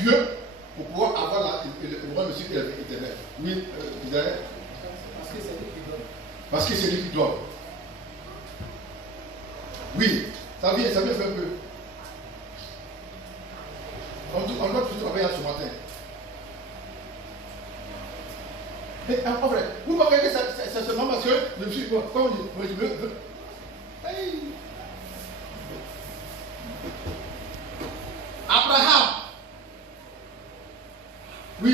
Dieu pour pouvoir avoir le royaume de Dieu et la vie éternelle. Oui, Isaïe. Parce que c'est lui qui donne. Parce que c'est lui qui donne. Oui, ça vient faire un peu. On doit tout travailler ce matin. Mais en vrai, vous voyez que c'est seulement parce que je me suis dit, comment on dit, je veux. Hey. Abraham. Oui.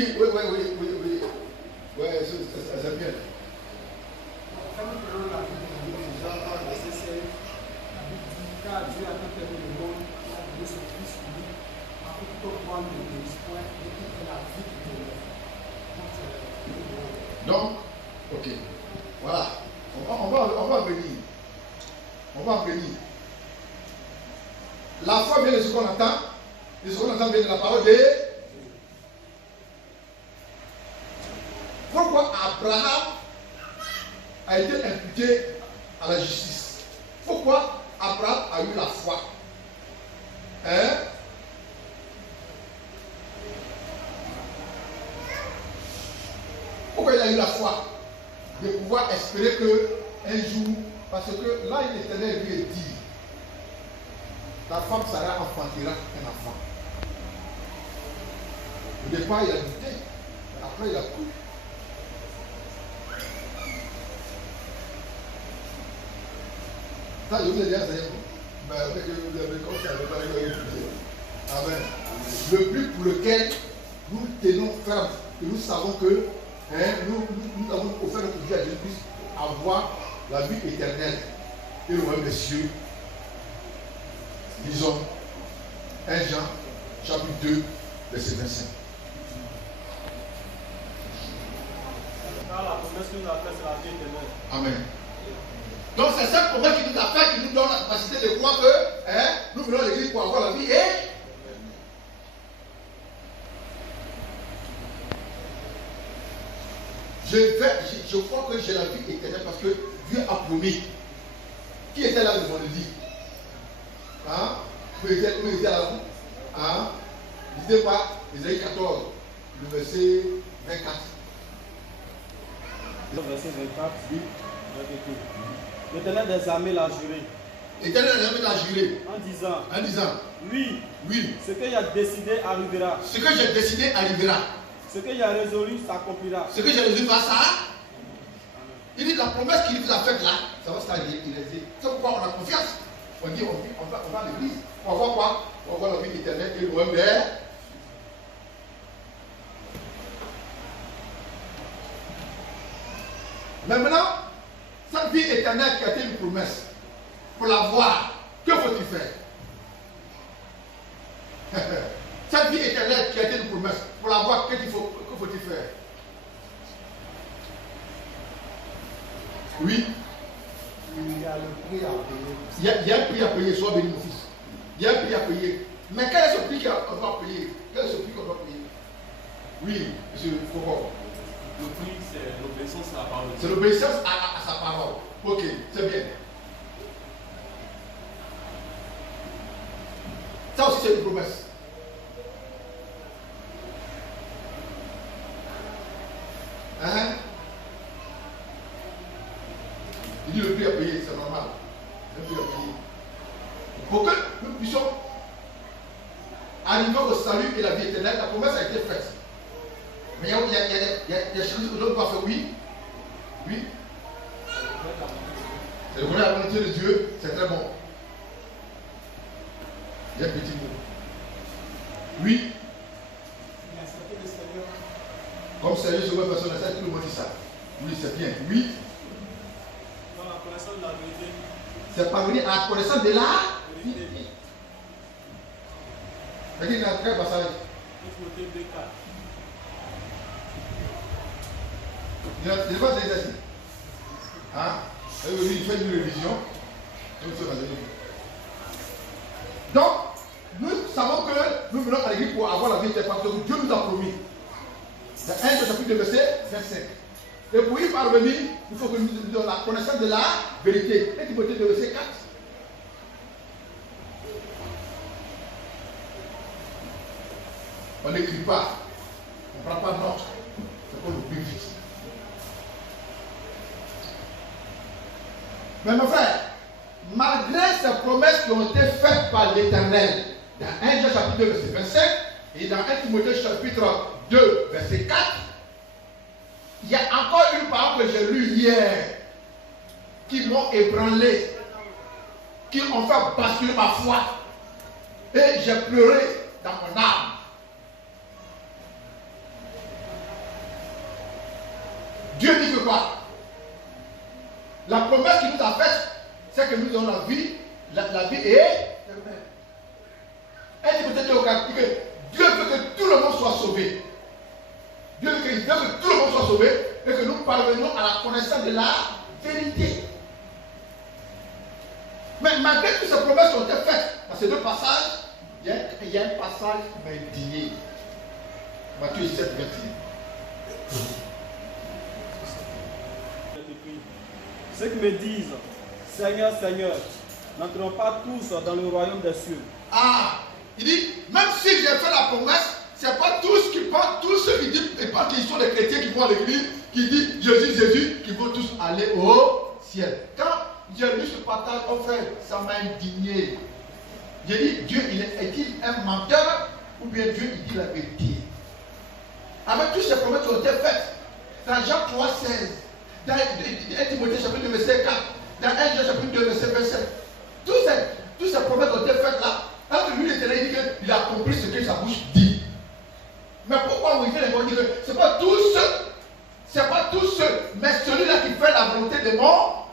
Ouais, c'est bien. Car Dieu a tant aimé le monde, il a donné son Fils unique, afin que tout homme ne périsse point, et qu'il ait la vie éternelle. Donc, ok. Voilà. On va venir. On va venir. La foi vient de ce qu'on entend. Et ce qu'on entend vient de la parole de. Pourquoi Abraham a été imputé à la justice? Pourquoi Abraham a eu la foi? Hein? Pourquoi il a eu la foi? De pouvoir espérer qu'un jour, parce que là, l'Éternel lui dit, ta femme Sarah enfantera un enfant. Au départ, il a douté, mais après, il a cru. Ça, je vous ai dit, c'est avec vous avez comme ça, Amen. Le but pour lequel nous tenons ferme, et nous savons que nous avons offert notre vie à Jésus-Christ pour avoir la vie éternelle et le royaume des cieux. Disons 1 Jean, chapitre 2, verset 25. Car la promesse que nous a faite, c'est la vie éternelle. Amen. Donc c'est cette promesse qui nous a fait, qui nous donne la capacité de croire que nous venons à l'église pour avoir la vie et je crois que j'ai la vie éternelle parce que Dieu a promis. Qui était là le vendredi? Hein? Vous étiez là? Hein? Lisez pas Isaïe 14, le verset 24. Le verset 24 dit, l'Éternel des armées l'a juré. L'Éternel des armées l'a juré. En disant, oui, ce que j'ai décidé arrivera. Ce que j'ai décidé arrivera. Ce que j'ai résolu s'accomplira. Ce que j'ai résolu va ça. Il dit la promesse qu'il nous a faite là, ça va se réaliser. C'est pourquoi on a confiance. On dit on va à l'église. On va voir quoi? On va voir la vie éternelle et le royaume des. Mais maintenant, cette vie éternelle qui a été une promesse, pour l'avoir, que faut-il faire? Cette vie éternelle qui a été une promesse, pour l'avoir, que faut-il faire? Oui. Il y a le prix à payer. Il y a un prix à payer, sois béni mon fils. Il y a un prix à payer. Mais quel est ce prix qu'on doit payer? Quel est ce prix qu'on doit payer? Oui, monsieur Foucault. Le prix, c'est l'obéissance à la parole. C'est l'obéissance à sa parole. Ok, c'est bien. Ça aussi, c'est une promesse. Hein? Il dit le prix à payer, c'est normal. Le prix à payer. Pour que nous puissions arriver au salut et la vie éternelle, la promesse a été faite. Mais il y a des choses que l'on doit faire, oui. Oui. C'est le connaître la volonté de Dieu, c'est très bon. Il y a un petit mot. Oui. Comme sérieux sur une personne, ça, tout le monde dit ça. Oui, c'est bien. Oui. Dans la connaissance de la vérité. C'est parvenir à la connaissance de la vérité. C'est-à-dire, il y a quel passage? Il n'est pas exercice. Hein? Il fait une révision. Donc, nous savons que nous venons à l'église pour avoir la vérité parce que Dieu nous a promis. C'est 1 chapitre 2 verset 25. Et pour y parvenir, il faut que nous ayons la connaissance de la vérité. Et Timothée 2 verset 4. On n'écrit pas. On ne prend pas note. C'est qu'on oublie vite. Mais mon frère, malgré ces promesses qui ont été faites par l'Éternel, dans 1 Jean chapitre 2, verset 25, et dans 1 Timothée chapitre 2, verset 4, il y a encore une parole que j'ai lue hier, qui m'ont ébranlé, qui ont fait basculer ma foi. Et j'ai pleuré dans mon âme. Dieu dit que quoi? La promesse qu'il nous a faite, c'est que nous avons la vie est. Elle dit peut-être au cas que Dieu veut que tout le monde soit sauvé. Dieu veut que tout le monde soit sauvé et que nous parvenions à la connaissance de la vérité. Mais malgré toutes ces promesses qui ont été faites dans ces deux passages, il y a un passage qui m'a indigné. Matthieu 7, 21. Ceux qui me disent, Seigneur, Seigneur, n'entreront pas tous dans le royaume des cieux. Ah, il dit, même si j'ai fait la promesse, ce n'est pas tous qui pensent, tous ceux qui disent, et pas qu'ils sont des chrétiens qui vont à l'église, qui disent Jésus, qui vont tous aller au ciel. Quand j'ai lu ce partage, en fait, ça m'a indigné. J'ai dit, Dieu, est-il un menteur ou bien Dieu, il dit la vérité? Avec toutes ces promesses qui ont été faites, dans Jean 3, 16, dans 1 Timothée chapitre 2, verset 4, dans 1 Jean chapitre 2, verset 27, toutes ces promesses ont été faites là, alors que lui, l'Éternel dit qu'il a compris ce que sa bouche dit. Mais pourquoi vous vient dire que ce n'est pas tous ceux, mais celui-là qui fait la volonté des morts,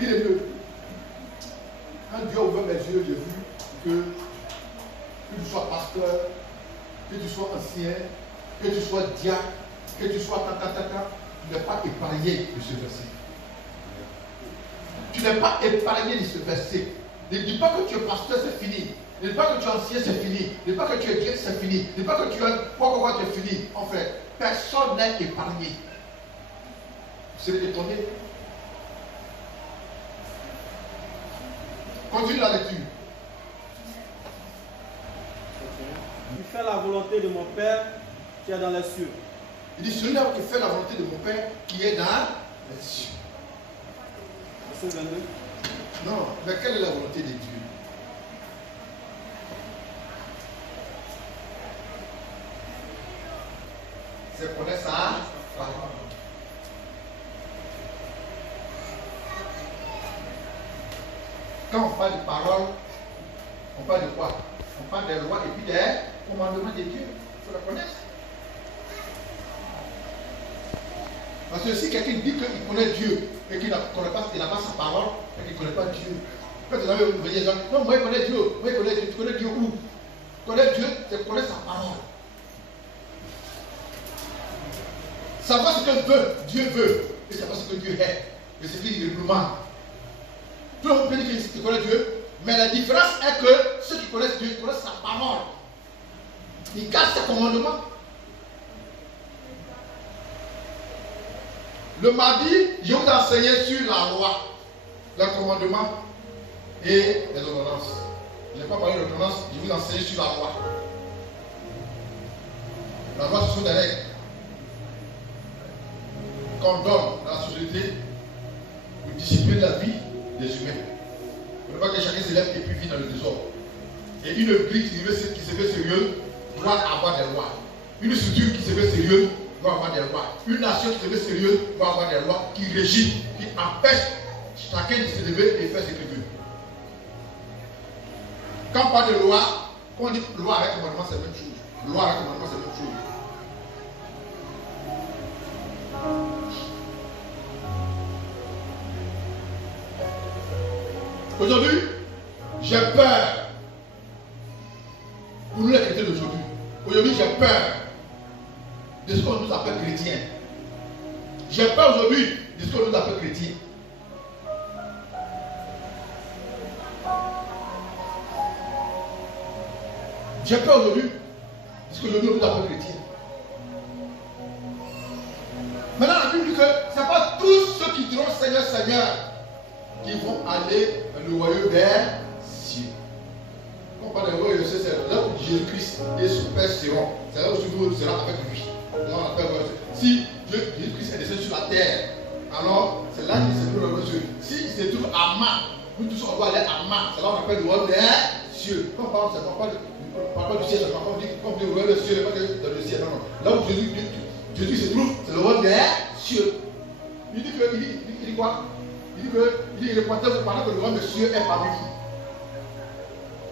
il est mieux. Quand Dieu a ouvert mes yeux, j'ai vu que tu sois pasteur, que tu sois ancien, que tu sois diacre, que tu sois tu n'es pas épargné de ce verset. Tu n'es pas épargné de ce verset. Ne dis pas que tu es pasteur, c'est fini. Ne dis pas que tu es ancien, c'est fini. Ne dis pas que tu es diacre, c'est fini. Ne dis pas que tu es quoi, c'est fini. En fait, personne n'est épargné. Vous serez étonné. Continue la lecture. Il fait la volonté de mon Père qui est dans les cieux. Il dit, celui-là qui fait la volonté de mon Père qui est dans les cieux. Verset 22. Non, mais quelle est la volonté de Dieu? C'est connaître sa parole. Quand on parle de parole, on parle de quoi? On parle des lois et puis des commandements de Dieu. Il faut la connaître. Parce que si quelqu'un dit qu'il connaît Dieu et qu'il n'a pas sa parole et qu'il ne connaît pas Dieu, quand vous avez vous dire, non, moi je connais Dieu, moi je connais Dieu, tu connais Dieu où? Tu connais Dieu, tu connais sa parole. Savoir ce que Dieu veut et savoir ce que Dieu est et ce qu'il réglemente. Tout le monde peut dire qu'il connaît Dieu, mais la différence est que ceux qui connaissent Dieu, ils connaissent sa parole. Ils gardent ses commandements. Le mardi, je vous ai enseigné sur la loi, les commandements et les ordonnances. Je n'ai pas parlé d'ordonnances, je vous ai enseigné sur la loi. La loi, ce sont des règles qu'on donne dans la société pour discipliner la vie des humains. Il ne faut pas que chacun se lève et puis vit dans le désordre. Et une église qui se fait sérieuse doit avoir des lois. Une structure qui se fait sérieuse doit avoir des lois. Une nation qui se fait sérieuse doit avoir des lois qui régissent, qui empêchent chacun de se lever et faire ce qu'il veut. Quand on parle de loi, quand on dit loi avec commandement, c'est la même chose. Loi avec commandement, c'est la même chose. Aujourd'hui, j'ai peur. Pour nous les chrétiens d'aujourd'hui. Aujourd'hui, j'ai peur de ce qu'on nous appelle chrétiens. J'ai peur aujourd'hui de ce qu'on nous appelle chrétiens. J'ai peur aujourd'hui de ce qu'aujourd'hui on nous appelle chrétiens. Maintenant, la Bible dit que ce n'est pas tous ceux qui diront Seigneur, Seigneur qui vont aller dans le royaume des cieux. cieux, c'est là où Jésus-Christ et son Père seront. C'est là où nous serons avec lui. Là, on appelle, si Jésus-Christ est descendu sur la terre, alors c'est là qu'il se trouve dans le ciel. S'il se trouve à Mars, nous tous on doit aller à Mars. C'est là où on appelle le royaume des cieux. Quand on parle, on parle du ciel, on dit le royaume des cieux, pas dans le ciel. Non, non. Là où Jésus se trouve, c'est le royaume des cieux. Il dit que, il dit quoi? Il dit qu'il est pendant que le royaume des cieux est parmi vous.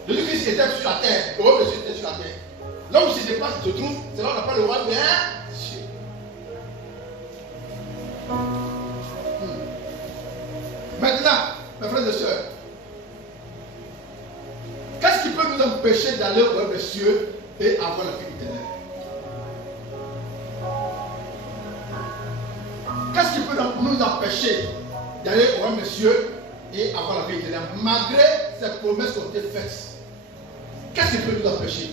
Jésus-Christ était sur la terre, le royaume des cieux était sur la terre. Là où il se déplace, il se trouve, c'est là où on appelle le royaume des cieux. Maintenant, mes frères et sœurs, qu'est-ce qui peut nous empêcher d'aller au royaume des cieux et avoir la vie éternelle? Qu'est-ce qui peut nous empêcher d'aller au royaume des cieux et avoir la vie éternelle malgré ces promesses qui ont été faites? Qu'est-ce qui peut nous empêcher?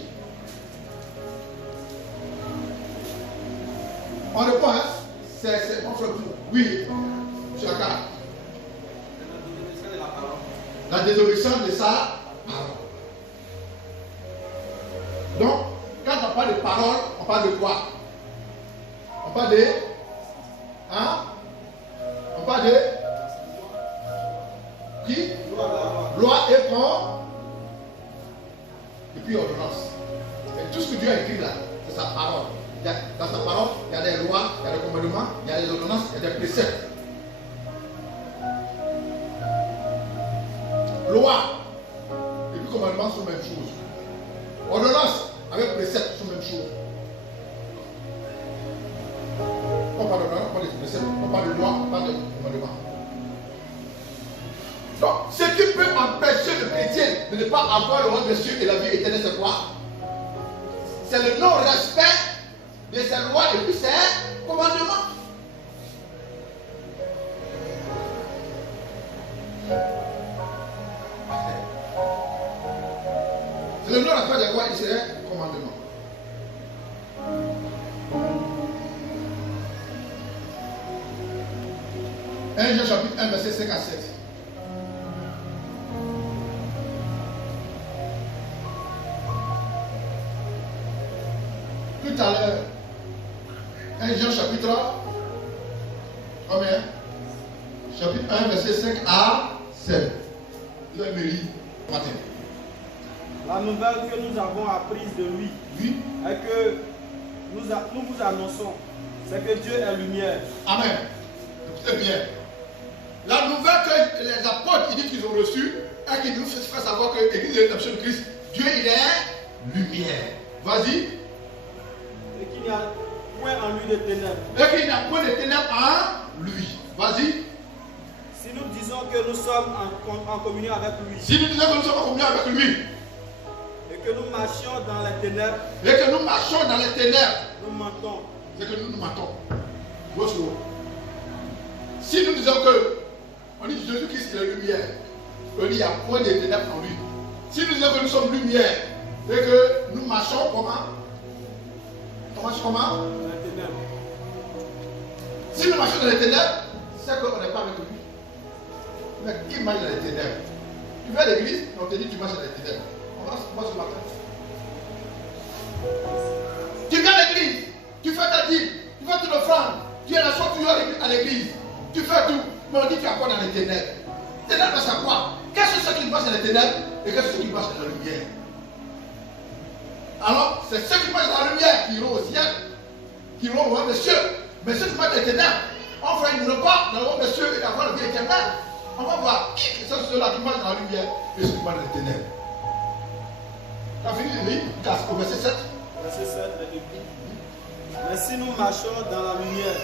On répond, hein? C'est mon frère. Oui, je suis d'accord. La désobéissance de sa parole. Donc, quand on parle de parole, on parle de quoi? On parle de... Hein? On parle de... Qui? Loi et quand? Et puis ordonnance. Et tout ce que Dieu a écrit là, c'est sa parole. Dans sa parole, il y a des lois, il y a des commandements, il y a des ordonnances, il y a des préceptes. Loi et puis commandement sont la même chose. Ordonnance avec précepte sont la même chose. On parle d'ordonnance, on parle de précepte, on parle de loi, on parle de commandement. Donc, ce qui peut empêcher le chrétien de ne pas avoir le royaume des cieux et la vie éternelle, c'est quoi? C'est le non-respect de ses lois et puis ses commandements. C'est le non-respect des lois et ses commandements. Jean chapitre 1, verset 5 à 7. Tout à l'heure, 1 Jean chapitre combien? Chapitre 1, verset 5 à 7. Vous avez lu matin. La nouvelle que nous avons apprise de lui, Oui. est que nous vous annonçons, c'est que Dieu est lumière. Amen. Écoutez bien. La nouvelle que les apôtres disent qu'ils ont reçue est qu'ils nous fait savoir que l'Église de rédemption de Christ, Dieu il est lumière. Vas-y. Et qu'il n'y a point en lui de ténèbres. Et qu'il n'y a point de ténèbres en lui. Vas-y. Si nous disons que nous sommes en communion avec lui, Si nous disons que nous sommes en communion avec lui, et que nous marchions dans les ténèbres, et que nous marchons dans les ténèbres, nous mentons. c'est que nous nous mentons. Si nous disons que on dit Jésus-Christ est la lumière, on dit il n'y a point de ténèbres en lui. Si nous disons que nous sommes lumière et que nous marchons comment? Comment? Les ténèbres. Si nous marchons dans les ténèbres, c'est qu'on n'est pas avec lui. Mais qui marche dans les ténèbres? Tu vas à l'église, on te dit tu marches dans les ténèbres. On va ce matin. Tu viens à l'église, tu fais ta dîme, tu fais toute l'offrande, tu es la soirée, tu vas à l'église, tu fais tout, mais on dit tu es encore dans les ténèbres. Ténèbres, c'est quoi? Qu'est-ce que c'est qui passe dans les ténèbres et qu'est-ce que c'est qui passe dans la lumière? Alors, c'est ceux qui passent dans la lumière qui iront au ciel, qui iront au royaume des cieux. Mais ceux qui passent dans les ténèbres, enfin, ils ne vont pas dans le royaume des cieux et avoir la vie éternelle. On va voir qui sont ceux-là qui passent dans la lumière et ceux qui passent dans les ténèbres. Tu as fini de lire au verset 7. Verset 7, le début. Mais si nous marchons dans la lumière,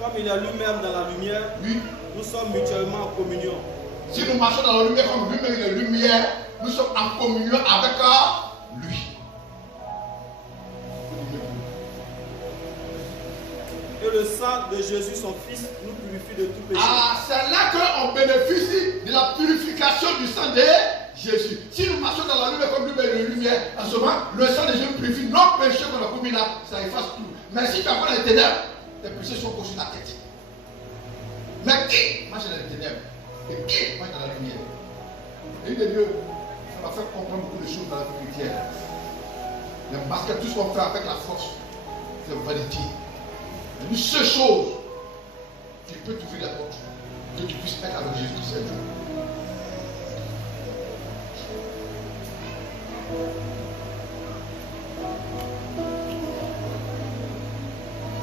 comme il est lui-même dans la lumière, Oui. nous sommes mutuellement en communion. Si nous marchons dans la lumière comme lui-même il est lumière, nous sommes en communion avec lui. Et le sang de Jésus, son Fils, nous purifie de tout péché. Ah, c'est là qu'on bénéficie de la purification du sang de Jésus. Si nous marchons dans la lumière comme lui-même il est lumière, en ce moment, le sang de Jésus purifie nos péchés qu'on a commis là, ça efface tout. Mais si tu as pas les ténèbres, tes péchés sont au-dessus de la tête. Mais qui marche dans les ténèbres? Et qui marche dans la lumière? Et une de Dieu, ça va faire comprendre beaucoup de de choses dans la vie chrétienne. Mais parce que tout ce qu'on fait avec la force, c'est vanité. Une seule chose qui peut t'ouvrir la porte, que tu puisses être avec Jésus ce jour.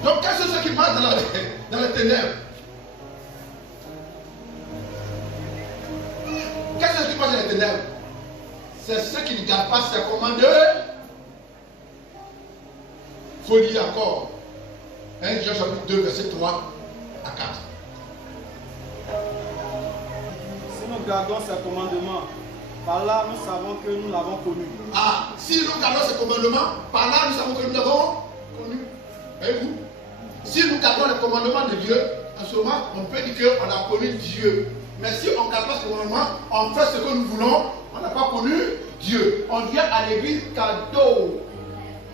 Donc, quels sont ceux qui marchent dans les ténèbres? Quels sont ceux qui marchent dans les ténèbres? C'est ceux qui ne gardent pas ses commandements. Il faut lire encore. 1 Jean chapitre 2, verset 3 à 4. Si nous gardons ses commandements, par là nous savons que nous l'avons connu. Ah, si nous gardons ses commandements, par là nous savons que nous l'avons connu. Et vous? Si nous gardons les commandements de Dieu, en ce moment, on peut dire qu'on a connu Dieu. Mais si on ne garde pas ce commandement, on fait ce que nous voulons, on n'a pas connu Dieu. On vient à l'église cadeau.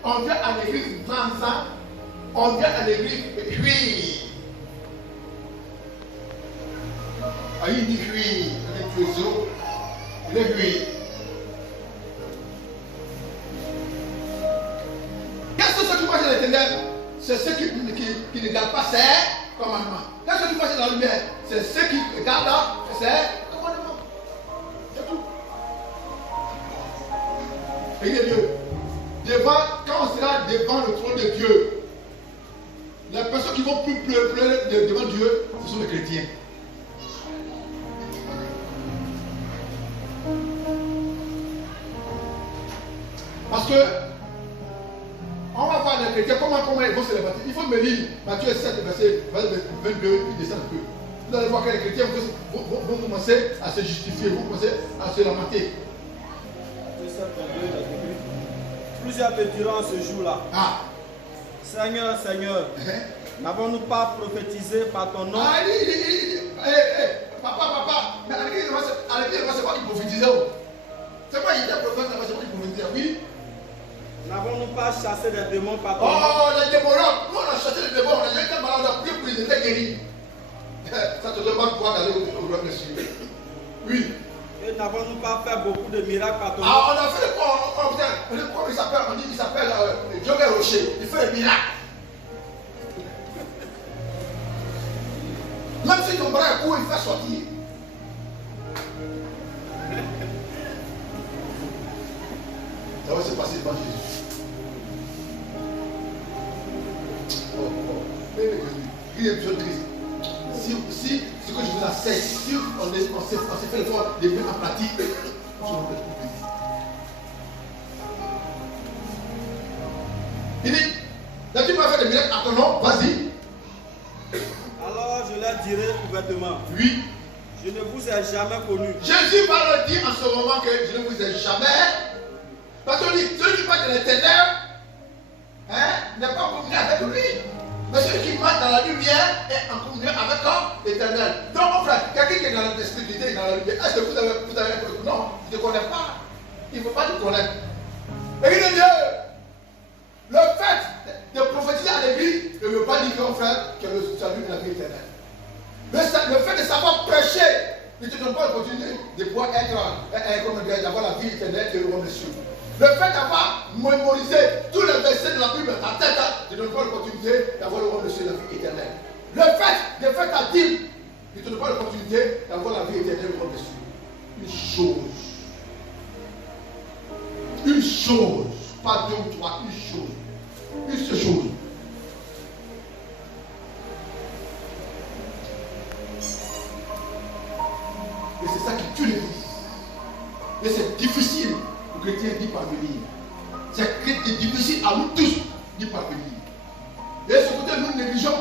On vient à l'église dansant. On vient à l'église oui. Ah, il dit oui. Il est oui. Qu'est-ce que ceux qui marchent dans les ténèbres? C'est ceux qui ne gardent pas ses commandements. Qu'est-ce que ceux qui marchent dans la lumière? C'est ceux qui gardent ses commandements. C'est tout. Et il est mieux. Quand on sera devant le trône de Dieu, les personnes qui vont plus pleurer devant Dieu, ce sont les chrétiens. Parce que on va voir les chrétiens, comment ils vont se les bâtir. Il faut me lire Matthieu 7, verset 22, puis descendre un peu. Vous allez voir que les chrétiens vont commencer à se justifier, vont commencer à se lamenter. Plusieurs te diront ce jour-là. Ah. Seigneur, Seigneur, n'avons-nous pas prophétisé par ton nom? Ah, papa, mais à l'église, c'est pas qui prophétisait. C'est pas il était prophète, c'est pas qui prophétisait, oui. N'avons-nous pas chassé des démons par ton nom? Oh, les démons, nous on a chassé les démons, on a été malade, on a prié pour les étaient guéris. Ça te donne pas de pouvoir d'aller au royaume de Dieu. Oui. Et n'avons-nous pas fait beaucoup de miracles par ton nom? Ah, on a fait quoi? Il s'appelle Jogué Rocher. Il fait des miracles. Même si ton bras est court, il fait sortir. Ça va se passer devant Jésus. Il est bien triste. Si ce que je vous enseigne, si on s'est fait l'effort de mettre en pratique, nous serons peut-être plus bénis. Il dit, tu vas faire des miracles à ton nom, vas-y. Alors je leur dirai ouvertement. Oui. Je ne vous ai jamais connu. Jésus va leur dire en ce moment que je ne vous ai jamais. Parce qu'on dit, celui qui passe dans les ténèbres, n'est pas communié avec lui. Mais celui qui marche dans la lumière est en communion avec l'Éternel. Donc, mon frère, quelqu'un qui est dans la spiritualité, dans la lumière, est-ce que vous avez non, je ne connais pas. Il ne faut pas te connaître. Et il est Dieu. Le fait de prophétiser à l'église ne veut pas dire qu'on fait que le salut de la vie éternelle. Le fait de savoir prêcher ne te donne pas l'opportunité de pouvoir d'avoir la vie éternelle et le royaume des cieux. Le fait d'avoir mémorisé tous les versets de la Bible dans ta tête ne te donne pas l'opportunité d'avoir le royaume des cieux et la vie éternelle. Le fait de faire ta dîme ne te donne pas l'opportunité d'avoir la vie éternelle et le royaume des cieux. Une chose, pas deux ou trois, une chose. Une seule chose. Et c'est ça qui tue l'église. Et c'est difficile aux chrétiens d'y parvenir. C'est difficile à nous tous d'y parvenir. Et ce côté, nous négligeons.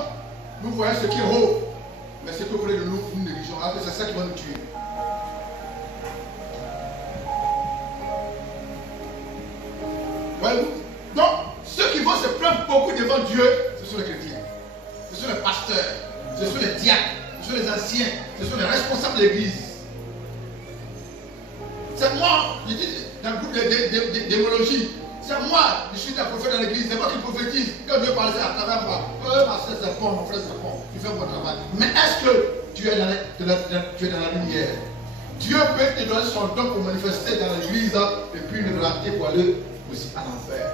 Nous voyons ce qui est haut. Mais ce que vous voulez de nous, nous négligeons. Alors c'est ça qui va nous tuer. Voyez-vous? Donc, ceux qui vont se plaindre beaucoup devant Dieu, ce sont les chrétiens. Ce sont les pasteurs. Ce sont les diacres. Ce sont les anciens. Ce sont les responsables de l'église. C'est moi, je dis dans le groupe de démologie, c'est moi, je suis un prophète dans l'église, c'est moi qui prophétise. Quand Dieu parle, c'est à travers moi. Ma soeur, c'est bon, mon frère, c'est bon, tu fais mon travail. Mais est-ce que tu es dans la lumière? Dieu peut te donner son don pour manifester dans l'église et puis le rater pour aller aussi à l'enfer.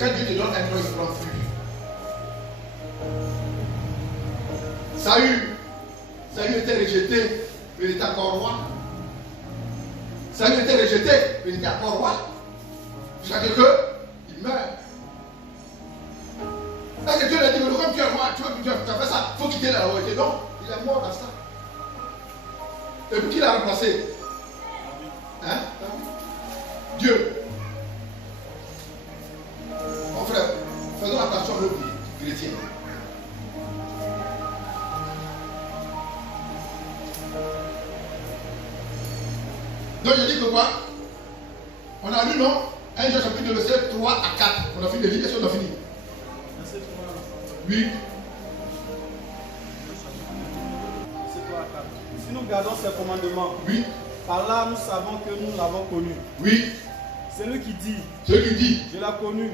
Quand Dieu te donne un don, il ne prend plus. Saül était rejeté, mais il était encore roi. Saül était rejeté, mais il était encore roi. Jusqu'à ce qu'il meurt. Parce que Dieu lui a dit, mais comme tu es roi, tu as fait ça, il faut quitter la royauté. Donc, il est mort dans ça. Et puis qui l'a remplacé? Hein? Dieu. Mon frère, faisons attention à nos vies chrétiens. Donc je dis que quoi? On a lu, non? 1 Jean chapitre 2, verset 3 à 4. On a fini de lire. Est-ce qu'on a fini? Oui. Si nous gardons ses commandements, Oui. par là nous savons que nous l'avons connu. Oui. Celui qui dit, Je l'ai connu.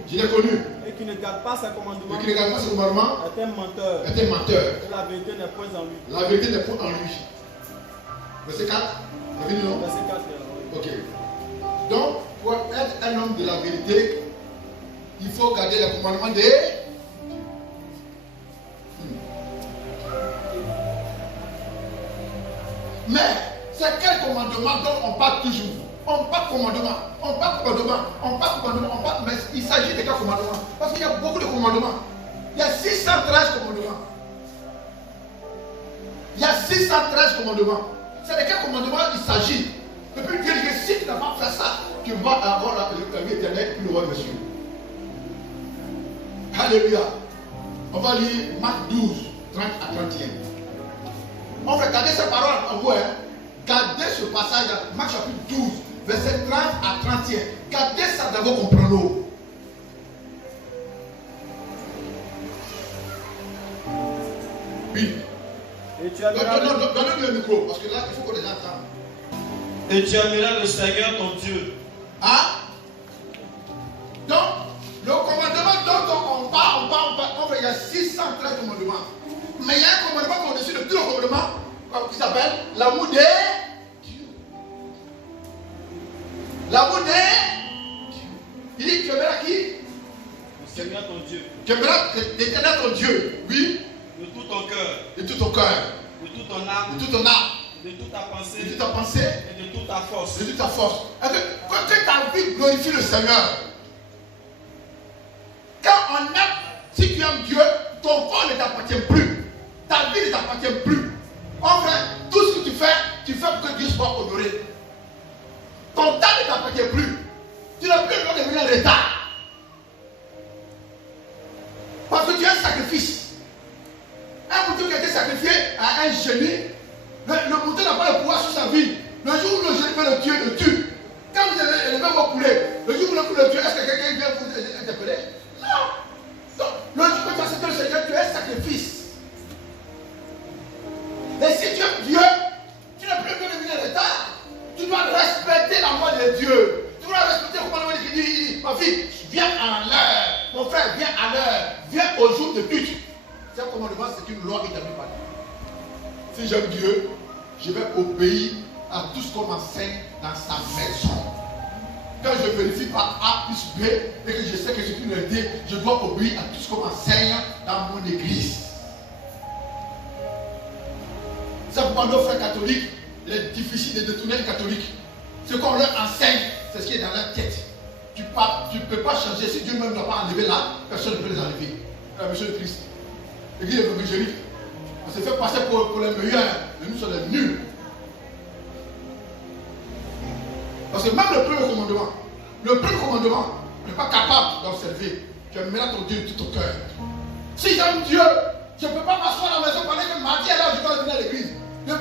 et qui ne garde pas ses commandements, Et qui ne garde pas ses commandements est un menteur. est un menteur. Et la vérité n'est point en lui. La vérité n'est point en lui. Verset 4. Vous avez dit non? Verset 4. Ok. Donc, pour être un homme de la vérité, il faut garder les commandements des... Mais, c'est quel commandement dont on parle toujours? On parle commandement, mais il s'agit de quel commandement? Parce qu'il y a beaucoup de commandements. Il y a 613 commandements. C'est de quel commandement il s'agit? Depuis Dieu dit que si tu n'as pas fait ça, tu vas avoir la vie éternelle, puis le roi monsieur. Alléluia. On va lire Marc 12, 30 à 31. On va garder ces paroles en vous. Gardez ce passage, Marc chapitre 12, verset 30 à 31. Gardez ça dans vos comprenons. Oui. Et tu aimeras Donnez-lui le micro, parce que là, il faut qu'on les entende. Et tu aimeras le Seigneur ton Dieu. Hein? Donc, le commandement dont on parle, il y a 613 commandements. Mais il y a un commandement au-dessus de tous les commandements qui s'appelle l'amour de Dieu. L'amour de Dieu. Il dit, tu aimeras qui? Le Seigneur ton Dieu. Tu aimeras l'éternel ton Dieu, oui. De tout ton cœur. De tout ton cœur. De toute ton âme. De toute ton âme. De toute ta pensée. De toute ta pensée. Et de toute ta force. De toute ta force. Quand ta vie glorifie le Seigneur, quand on aime, si tu aimes Dieu, ton corps ne t'appartient plus. Ta vie ne t'appartient plus. En fait, tout ce que tu fais pour que Dieu soit honoré. Ton temps ne t'appartient plus. Tu n'as plus le droit de venir en retard. Parce que tu es un sacrifice. Un mouton qui a été sacrifié à un génie, le mouton n'a pas le pouvoir sur sa vie. Le jour où le génie peut le tuer, le tue. Quand vous avez élevé vos poulets, le jour où vous le tuez, est-ce que quelqu'un vient vous interpeller? Non. Donc, le jour où tu acceptes le Seigneur, tu es un sacrifice. Et si tu aimes Dieu, tu n'as plus besoin de venir en retard. Tu dois respecter la loi de Dieu. Tu dois respecter le commandement qui dit, ma fille, viens à l'heure. Mon frère, viens à l'heure. Viens au jour de but. C'est un commandement, c'est une loi établie par Dieu. Si j'aime Dieu, je vais obéir à tout ce qu'on m'enseigne dans sa maison. Quand je vérifie par A plus B et que je sais que je suis une idée, je dois obéir à tout ce qu'on m'enseigne dans mon église. C'est pourquoi nos frères catholiques, il est difficile de détourner les catholiques. Ce qu'on leur enseigne, c'est ce qui est dans leur tête. Tu ne peux pas changer. Si Dieu même n'a pas enlevé là, personne ne peut les enlever. Monsieur le Christ. L'église évangélique, on se fait passer pour les meilleurs, mais nous sommes les nuls. Parce que même le premier commandement, on n'est pas capable d'observer. Tu aimeras ton Dieu de tout ton cœur. Si j'aime Dieu, je ne peux pas m'asseoir à la maison pendant que mardi est là, je dois venir à l'église.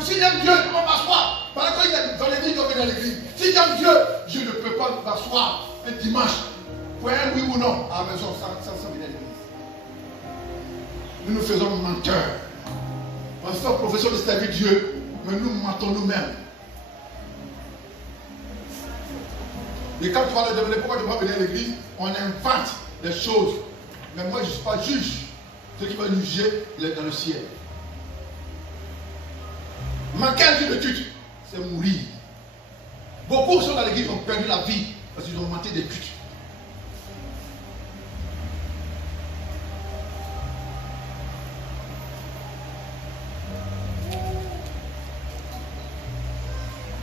Si j'aime Dieu, je ne peux pas m'asseoir pendant qu'il est dans l'église, je dois venir à l'église. Si j'aime Dieu, je ne peux pas m'asseoir un dimanche pour un oui ou non à la maison sans venir à l'église. Nous nous faisons menteurs. On se fait profession de servir Dieu, mais nous mentons nous-mêmes. Et quand tu vas leur demander pourquoi tu vas venir à l'église, on invente des choses. Mais moi, je ne suis pas juge. Ce qui va nous juger, il est dans le ciel. Manquer un jour d'étude, c'est mourir. Beaucoup sont dans l'église ont perdu la vie parce qu'ils ont manqué des buts.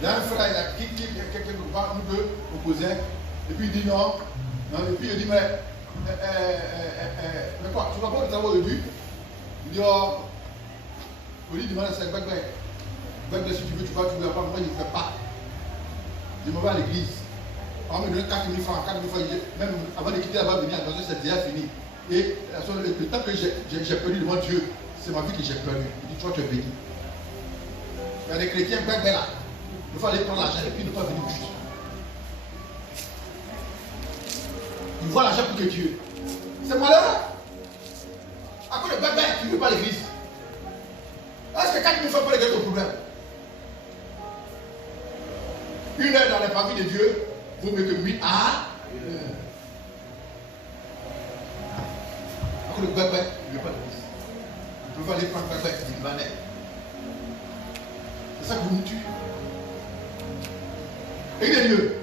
Il y a un frère qui quelque part, nous deux, nos cousins, et puis il dit non, et puis il dit mais quoi, tu vas pas le travail au début? Il dit oh, il dit demande à 5 bacs, si tu veux, tu vas pas, moi je ne fais pas. Je me vais à l'église. On me donne 4 000 francs, même avant de quitter là-bas, venir à la maison, c'est déjà fini. Et le temps que j'ai perdu devant Dieu, c'est ma vie que j'ai perdue. Il dit, toi tu es béni. Il y a des chrétiens, là. Il faut aller prendre l'argent et puis ne pas venir au culte. Ils voient l'argent pour que Dieu. C'est malheureux. À cause de bébé, tu ne veux pas l'église. Est-ce que 4 000 francs peut régler ton problème? Une heure dans la famille de Dieu vaut mieux que 1000 à une heure. À cause de bébé, tu ne veux pas l'église. Tu ne veux pas aller prendre bébé, tu vas naître. C'est ça que vous nous tuez. Et il est mieux.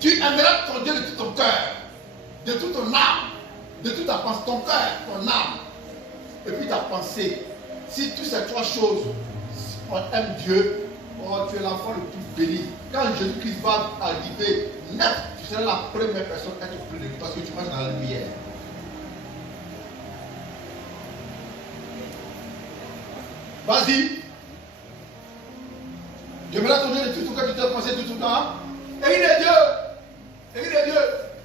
Tu aimeras ton Dieu de tout ton cœur, de toute ton âme, de toute ta pensée, ton cœur, ton âme, et puis ta pensée. Si toutes ces trois choses, on aime Dieu, oh, tu es l'enfant le plus béni. Quand Jésus-Christ va arriver, net, tu seras la première personne à être auprès de lui parce que tu marches dans la lumière. Vas-y. J'aimerais ton Dieu de tout ton cœur, de toute ta pensée, de tout ton temps. Et il est Dieu.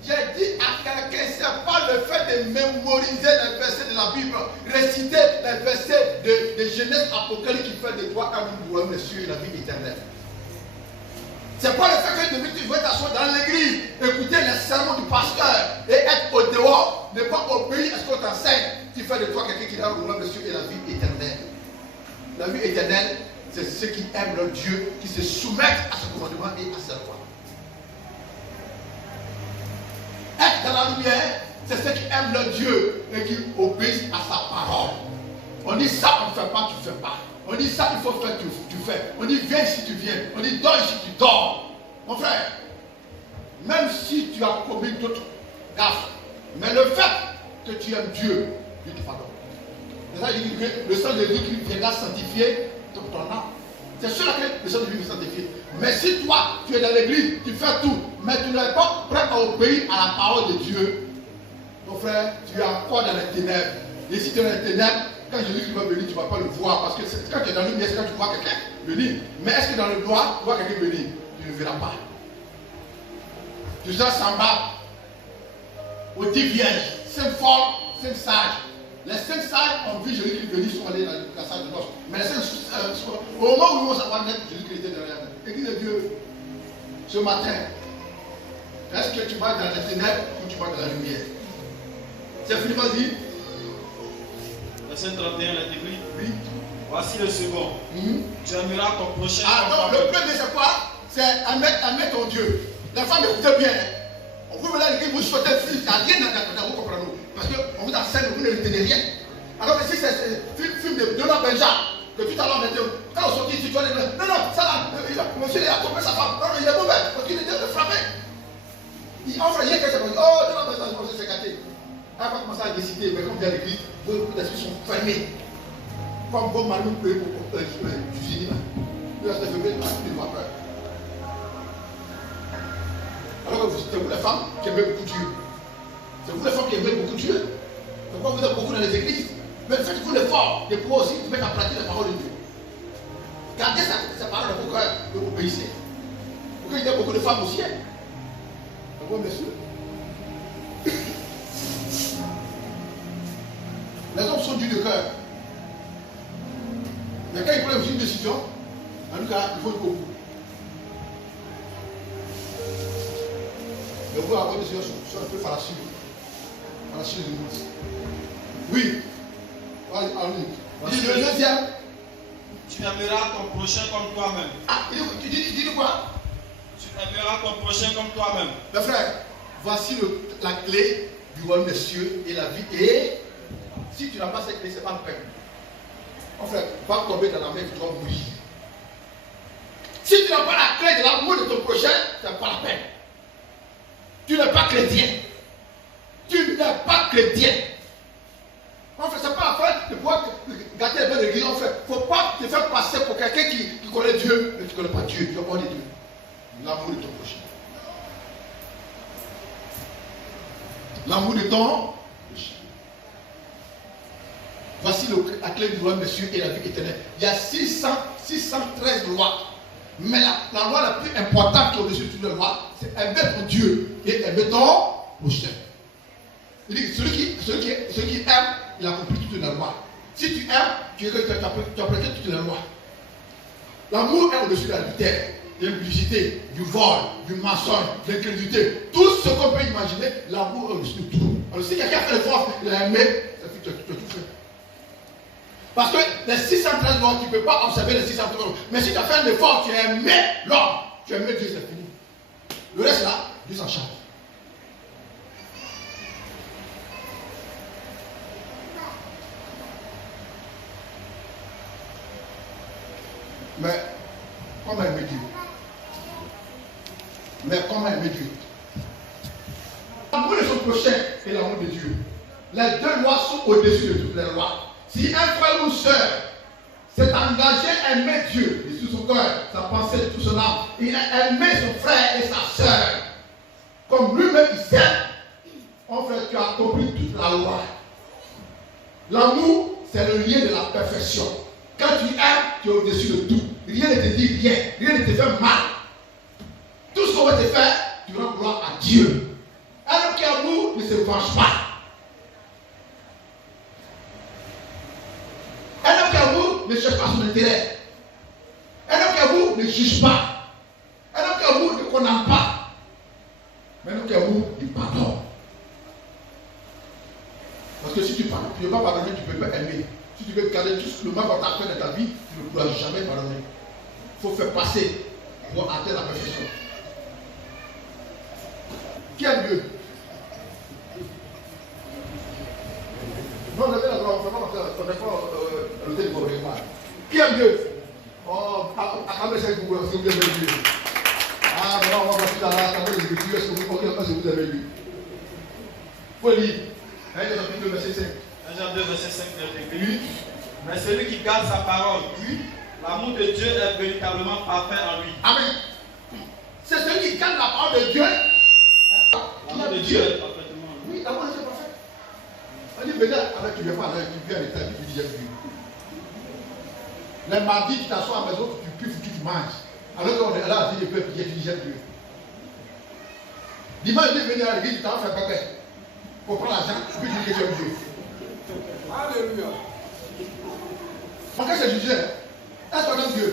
J'ai dit à quelqu'un, ce n'est pas le fait de mémoriser les versets de la Bible, réciter les versets de Genèse Apocalypse qui fait de toi un royaume des cieux et la vie éternelle. Ce n'est pas le fait que tu veux t'asseoir dans l'église, écouter les sermons du pasteur et être au dehors, ne pas obéir à ce qu'on t'enseigne, qui fait de toi quelqu'un qui a le royaume des cieux et la vie éternelle. La vie éternelle, c'est ceux qui aiment leur Dieu, qui se soumettent à ce commandement et à sa loi. Être dans la lumière, c'est ceux qui aiment leur Dieu et qui obéissent à sa parole. On dit ça, on ne fait pas, tu ne fais pas. On dit ça, il faut faire, tu fais. On dit viens si tu viens. On dit dors si tu dors. Mon frère, même si tu as commis d'autres gaffes, mais le fait que tu aimes Dieu, Dieu te pardonne. C'est ça qu'il dit que le sang de Dieu qui viendra sanctifier ton âme. C'est sûr que le sang de Dieu va sanctifier. Mais si toi, tu es dans l'église, tu fais tout, mais tu n'es pas prêt à obéir à la parole de Dieu, mon frère, tu es encore dans les ténèbres. Et si tu es dans les ténèbres, quand Jésus va venir, tu ne vas pas le voir. Parce que quand tu es dans le lumière, c'est quand tu vois quelqu'un venir. Mais est-ce que dans le noir, tu vois quelqu'un venir? Tu ne verras pas. Tu seras semblable aux 10 vierges, 5 folles, 5 sages. Les 5 sages ont vu Jésus-Christ venir, sont allés dans la salle de noces. Mais les 5 au moment où ils vont savoir naître, Jésus-Christ était derrière nous. Église de Dieu, ce matin, est-ce que tu vas dans les ténèbres ou tu vas dans la lumière? C'est fini, vas-y. Verset 31, il est écrit. Oui. Voici le second. Tu aimeras ton prochain. Ah non, le premier c'est quoi? C'est aimer ton Dieu. La femme écoutez bien. On vous venez à l'église, vous souhaitez un fils, il n'y a rien dans vous comprenez. Parce qu'on vous enseigne, vous ne retenez rien. Alors que si c'est un film de Donald Benjamin, que tout à l'heure, quand on sortit, tu dois dire non, ça là, monsieur il a trompé sa femme. Non, il est mauvais, parce qu'il est de frapper. Il offre rien que ça. Oh, Donald Benjamin, c'est gâté. Quand on commence à décider, mais comme vient à l'église, vos esprits sont fermés. Comme vos maris vous payez pour du cinéma. Vous restez fermés, vous ne voyez pas. Alors que c'est vous les femmes qui aimez beaucoup Dieu. C'est vous les femmes qui aimez beaucoup Dieu. Pourquoi vous êtes beaucoup dans les églises? Mais faites-vous l'effort de pouvoir aussi mettre en pratique la parole de Dieu. Gardez sa parole dans vos cœurs et obéissez. Pourquoi il y a beaucoup de femmes au ciel? Pourquoi, messieurs? Les hommes sont durs de cœur. Mais quand ils prennent une décision, en tout cas, il faut le beaucoup. Mais vous avoir des décisions sont un peu fallacieuses. Fallacieuses de nous. Oui. Dis le deuxième. Tu aimeras ton prochain comme toi-même. Ah, tu dis quoi? Tu aimeras ton prochain comme toi-même. Mes frères, voici la clé du royaume des cieux et la vie. Et si tu n'as pas cette clé, ce n'est pas le pain. Mon frère, va tomber dans la mer, tu dois mourir. Si tu n'as pas la clé de l'amour de ton prochain, c'est pas la peine. Tu n'es pas chrétien. Tu n'es pas chrétien. En fait, ce n'est pas la peine de pouvoir gâter les mains de l'église. En fait, il ne faut pas te faire passer pour quelqu'un qui connaît Dieu, mais tu ne connais pas Dieu. Tu vas pas Dieu. L'amour de ton prochain. L'amour de ton prochain. Voici la clé du royaume des cieux et la vie éternelle. Il y a 613 lois. Mais la loi la plus importante qui est au-dessus de toutes les lois, c'est aimer ton Dieu et aimer ton prochain. Celui qui aime, il a compris toutes les lois. Si tu aimes, tu as appliqué toutes les lois. L'amour est au-dessus de l'adultère, de l'impudicité, du vol, du mensonge, de l'incrédulité. Tout ce qu'on peut imaginer, l'amour est au-dessus de tout. Alors si quelqu'un fait l'effort, il a aimé, ça fait que tu as tout fait. Parce que les 613 lois, tu ne peux pas observer les 613 lois. Mais si tu as fait un effort, tu as aimé l'homme, tu as aimé Dieu, c'est fini. Le reste là, Dieu s'en charge. Mais comment aimer Dieu? Mais comment aimer Dieu? L'amour de son prochain et l'amour de Dieu. Les deux lois sont au-dessus de toutes les lois. Si un frère ou une soeur s'est engagé à aimer Dieu, de tout son cœur, sa pensée, de tout son âme, il a aimé son frère et sa soeur, comme lui-même il s'aime, en fait, tu as compris toute la loi. L'amour, c'est le lien de la perfection. Quand tu aimes, tu es au-dessus de tout. Rien ne te dit rien, rien ne te fait mal. Tout ce qu'on va te faire, tu rends gloire à Dieu. Un homme qui amour ne se venge pas. Un homme qui amour ne cherche pas son intérêt. Un homme qui amour ne juge pas. Un homme qui amour ne condamne pas. Mais un homme qui amour, il pardonne. Parce que si tu ne peux pas pardonner, tu ne peux pas aimer. Si tu veux garder tout le mal qu'on t'a fait dans ta vie, tu ne pourras jamais pardonner. Il faut faire passer pour atteindre la perfection. Qui aime Dieu? Non, on avait la droit, on n'est pas l'hôtel pour rien. Qui aime Dieu? Oh, attendez, c'est vous, est-ce que vous aimez Dieu? Ah, maintenant on va passer dans la table des Écritures, est-ce que vous aimez Dieu? Il faut lire. 1 Jean 2, verset 5. 1 Jean 2, verset 5 est écrit. Mais celui qui garde sa parole, l'amour de Dieu est véritablement parfait en lui. Amen. C'est celui qui garde la parole de Dieu. L'amour de Dieu est parfaitement en lui. Oui, l'amour de Dieu est parfait. On dit, venez avec, tu viens pas avec, tu viens avec ta vie, tu dis, j'aime Dieu. Les mardis, tu t'assois à la maison, tu puffes, tu manges. Alors qu'on est là, tu dis, tu dis, j'aime Dieu. Dimanche, tu viens à l'église, tu t'en fais pas paix. Pour prendre l'argent, puis tu dis que j'aime Dieu. Alléluia. Pourquoi c'est jugé? Est-ce qu'on aime Dieu?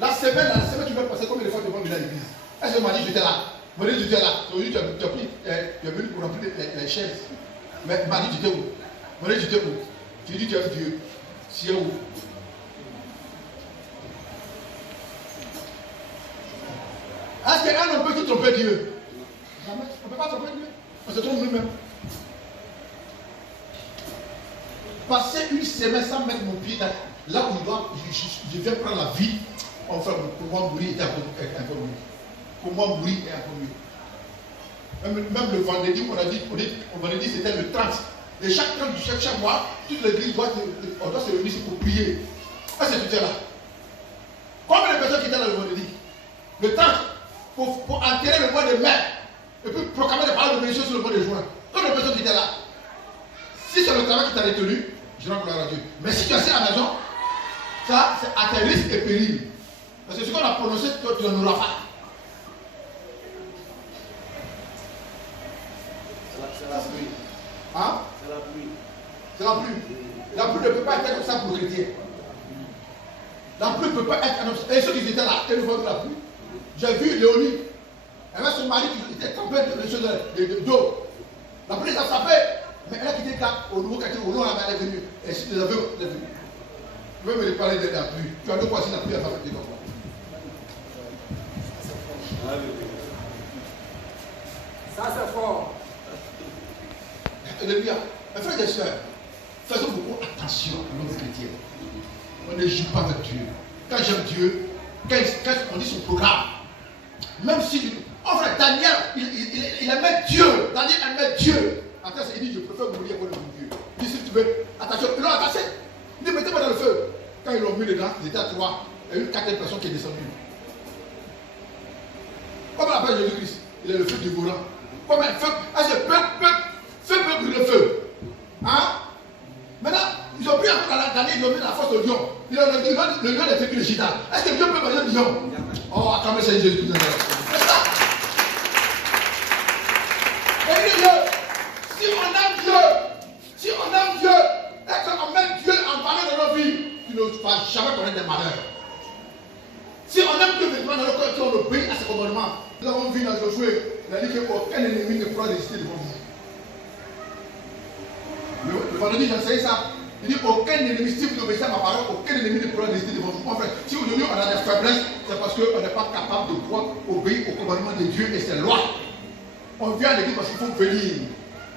La semaine, tu vas passer combien de fois tu vas venir à l'église? Est-ce que mardi j'étais là? Mardi j'étais là. Aujourd'hui tu es venu pour remplir les chaises. Mais mardi tu étais où? Mardi tu étais où? Tu dis tu aimes Dieu. Tu es où? Est-ce qu'un homme peut tromper Dieu? Jamais. On ne peut pas tromper Dieu. On se trompe nous-mêmes. Passer une semaine sans mettre mon pied là où je viens prendre la vie, enfin, pour moi mourir est un peu mieux. Pour moi mourir est un peu mieux. Même le vendredi, on m'a dit c'était le 30. Et chaque 30 chaque mois, toute l'église doit se réunir pour prier. Ah, c'est tout là. Combien de personnes qui étaient là le vendredi? Le 30, pour enterrer le mois de mai, et puis proclamer les paroles de bénédiction sur le mois de juin. Combien de personnes qui étaient là? Si c'est le travail qui t'a retenu, je rends gloire à Dieu. Mais si tu es assis à la maison, ça c'est à tes risques et périls. Parce que ce qu'on a prononcé, toi tu n'en auras pas. C'est la pluie. Hein? C'est la pluie. C'est la pluie. La pluie ne peut pas être comme ça pour le chrétien. La pluie ne peut pas être un obstacle. Et ceux qui étaient là, ils voient de la pluie. J'ai vu Léonie. Elle avait son mari qui était campé d'eau. La pluie a frappé. Mais elle a quitté au nouveau quartier, au long, elle est venue. Et si tu l'avais vu, tu veux me parler de la pluie. Tu as deux fois si la pluie a affecté comme ça. Ça c'est fort. Alléluia. Mes frères et sœurs, faisons beaucoup attention à nos chrétiens. On ne joue pas avec Dieu. quand j'aime Dieu, quand on dit son programme, même si, en fait, Daniel, il aimait Dieu. Daniel aimait Dieu. Attends, il dit, je préfère mourir pour le Dieu. Il dit, si tu veux, attention, ils l'ont attaché. Il dit, mettez-moi dans le feu. Quand ils l'ont mis dedans, ils étaient à 3. Il y a eu 4 personnes qui sont descendues. Comment on appelle Jésus-Christ? Il est le feu dévorant. Comment le feu? Est-ce que feu peut brûler le feu? Hein? Maintenant, ils ont pris encore la dernière, ils ont mis la force au lion. Le lion est fait le gitan. Est-ce que Dieu peut manger le lion? Oh, attends, mais c'est Jésus. C'est ça. Et Dieu, si on aime Dieu, et qu'on met Dieu en valeur dans nos vies, tu ne vas jamais connaître des malheurs. Si on aime Dieu, dans notre cœur, on obéit à ses commandements. Nous avons vu dans Josué, il a dit qu'aucun ennemi ne pourra résister devant vous. Le vendredi, j'ai enseigné ça. Il dit aucun ennemi, si vous obéissez à ma parole, aucun ennemi ne pourra résister devant vous. En fait, si aujourd'hui on a des faiblesses, c'est parce qu'on n'est pas capable de pouvoir obéir aux commandements de Dieu et ses lois. On vient à l'église parce qu'il faut venir.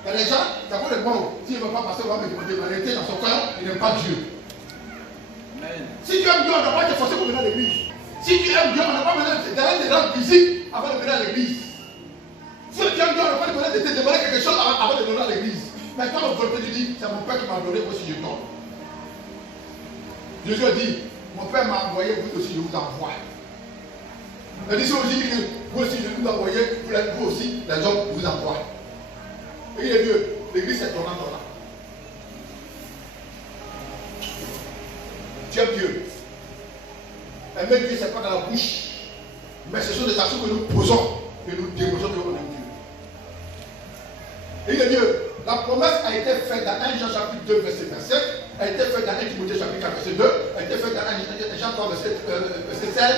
Il y a des gens, ça vaut les bons. S'il ne veut pas passer, on va me demander, mais réalité dans son cœur, il n'aime pas Dieu. Si tu aimes Dieu, on n'a pas été forcé pour venir à l'église. Si tu aimes Dieu, on n'a pas besoin d'aller des rendre visite avant de venir à l'église. Si tu aimes Dieu, on n'a pas besoin de te demander quelque chose avant de venir à l'église. Mais quand on veut te dire, c'est mon père qui m'a donné, moi aussi je tombe. Jésus a dit, mon père m'a envoyé, vous aussi je vous envoie. Il dit, si on dit que vous aussi je vous envoie, vous aussi, les hommes vous envoient. Et il est Dieu, l'église est donnant. Tu aimes Dieu. Aimer Dieu, ce n'est pas dans la bouche, mais ce sont des actions que nous posons, que nous démontrons qu'on aime Dieu. Et il est Dieu. La promesse a été faite dans 1 Jean chapitre 2, verset 27, a été faite dans 1 Timothée chapitre 4, verset 2, a été faite dans 1 Jean 3, verset 16.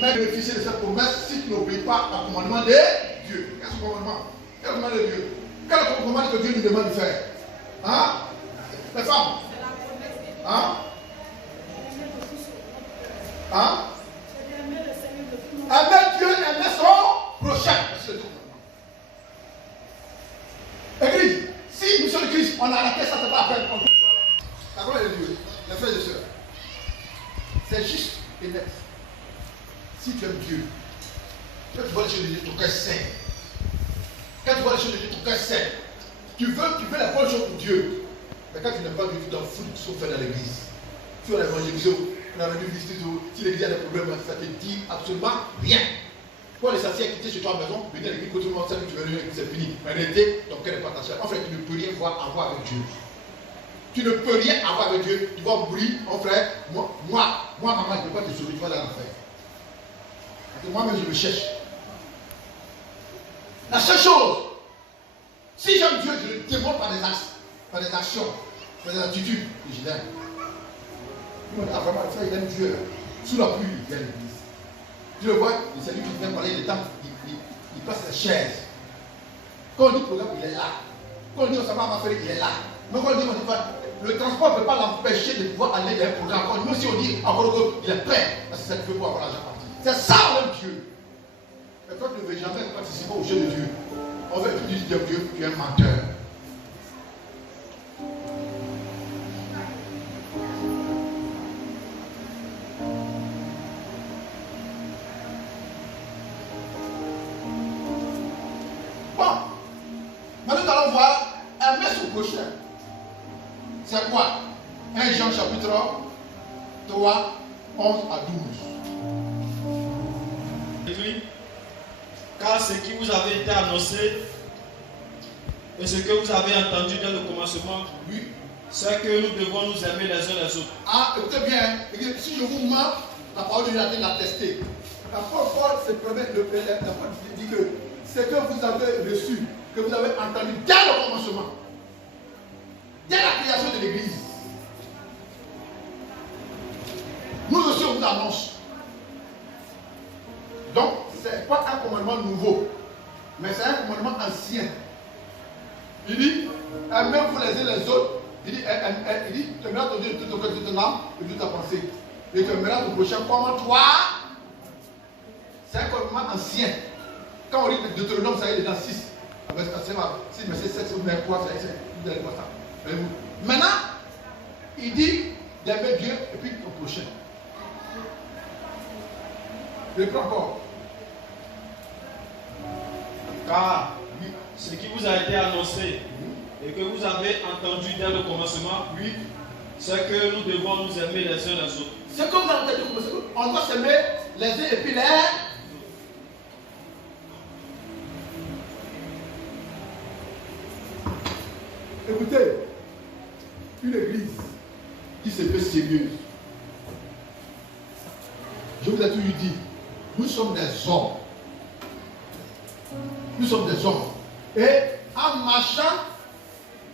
Mais bénéficier de cette promesse si tu n'obéis pas au commandement de Dieu. Quel est ce commandement? Quel commandement de Dieu? Quel est le commandement que Dieu nous demande de faire? Hein? Les femmes? Hein? Hein? Aimer Dieu, aimer son prochain. C'est tout. Église, si nous sommes Christ, on a arrêté ça, c'est pas à peine. La gloire de Dieu, les frères et sœurs. C'est juste et net. Si tu aimes Dieu, quand tu vois les choses de Dieu, ton cœur saigne. Quand tu vois les choses de Dieu, ton cœur saigne. Tu veux la bonne chose pour Dieu. Mais quand tu n'aimes pas Dieu, tu t'en fous de ce qu'on fait dans l'église. Si on a évangélisé, on a venu visiter, si l'église a des problèmes, ça te dit absolument rien. Quand les sorciers quitter chez toi à la maison, venir à l'église, quand tout le monde sait que tu veux venir, c'est fini. Mais en réalité, ton cœur n'est pas attaché. En fait, tu ne peux rien avoir avec Dieu. Tu ne peux rien avoir avec Dieu. Tu vas mourir, mon frère. Moi, maman, je ne peux pas te sauver, tu vas dans l'enfer. Parce que moi-même, je me cherche. La seule chose, si j'aime Dieu, je le démontre par des actions, par des attitudes que je l'aime. Ah, vraiment, ça, il aime Dieu. Sous la pluie, il vient à l'église. Tu le vois, c'est lui qui vient parler, il passe la chaise. Quand on dit programme, il est là. Quand on dit on s'en va à faire, il est là. Mais quand on dit le transport ne peut pas l'empêcher de pouvoir aller dans un programme. Même si on dit encore il est prêt, parce que ça ne peut pas avoir l'argent parti. C'est ça, on aime Dieu. Mais quand tu ne veux jamais participer au jeu de Dieu, on veut que tu dises Dieu, tu es un menteur. Prochain. C'est quoi? 1 Jean chapitre 3, 11 à 12. Oui. Car ce qui vous avait été annoncé et ce que vous avez entendu dès le commencement, oui, c'est que nous devons nous aimer les uns les autres. Ah, écoutez bien, si je vous mens, la parole de Dieu a été attestée. La parole se permet de dit que ce que vous avez reçu, que vous avez entendu dès le commencement, dès la création de l'église. Nous aussi on vous annonce. Donc, ce n'est pas un commandement nouveau, mais c'est un commandement ancien. Il dit, aimez-vous les uns les autres. Il dit, tu aimeras ton Dieu de tout ton cœur, de toute ton âme et de toute ta pensée. Et tu aimeras ton prochain comme toi. C'est un commandement ancien. Quand on lit Deutéronome, ça y est dans 6. Si, mais c'est 7, ou bien quoi, vous allez voir ça. Maintenant, il dit d'aimer Dieu et puis ton prochain. Je prends encore. Car ce qui vous a été annoncé et que vous avez entendu dès le commencement, Oui. c'est que nous devons nous aimer les uns les autres. C'est comme dans le texte, on doit s'aimer les uns et puis les. Écoutez, une église qui se fait sérieuse. Je vous ai toujours dit, nous sommes des hommes. Nous sommes des hommes. Et en marchant,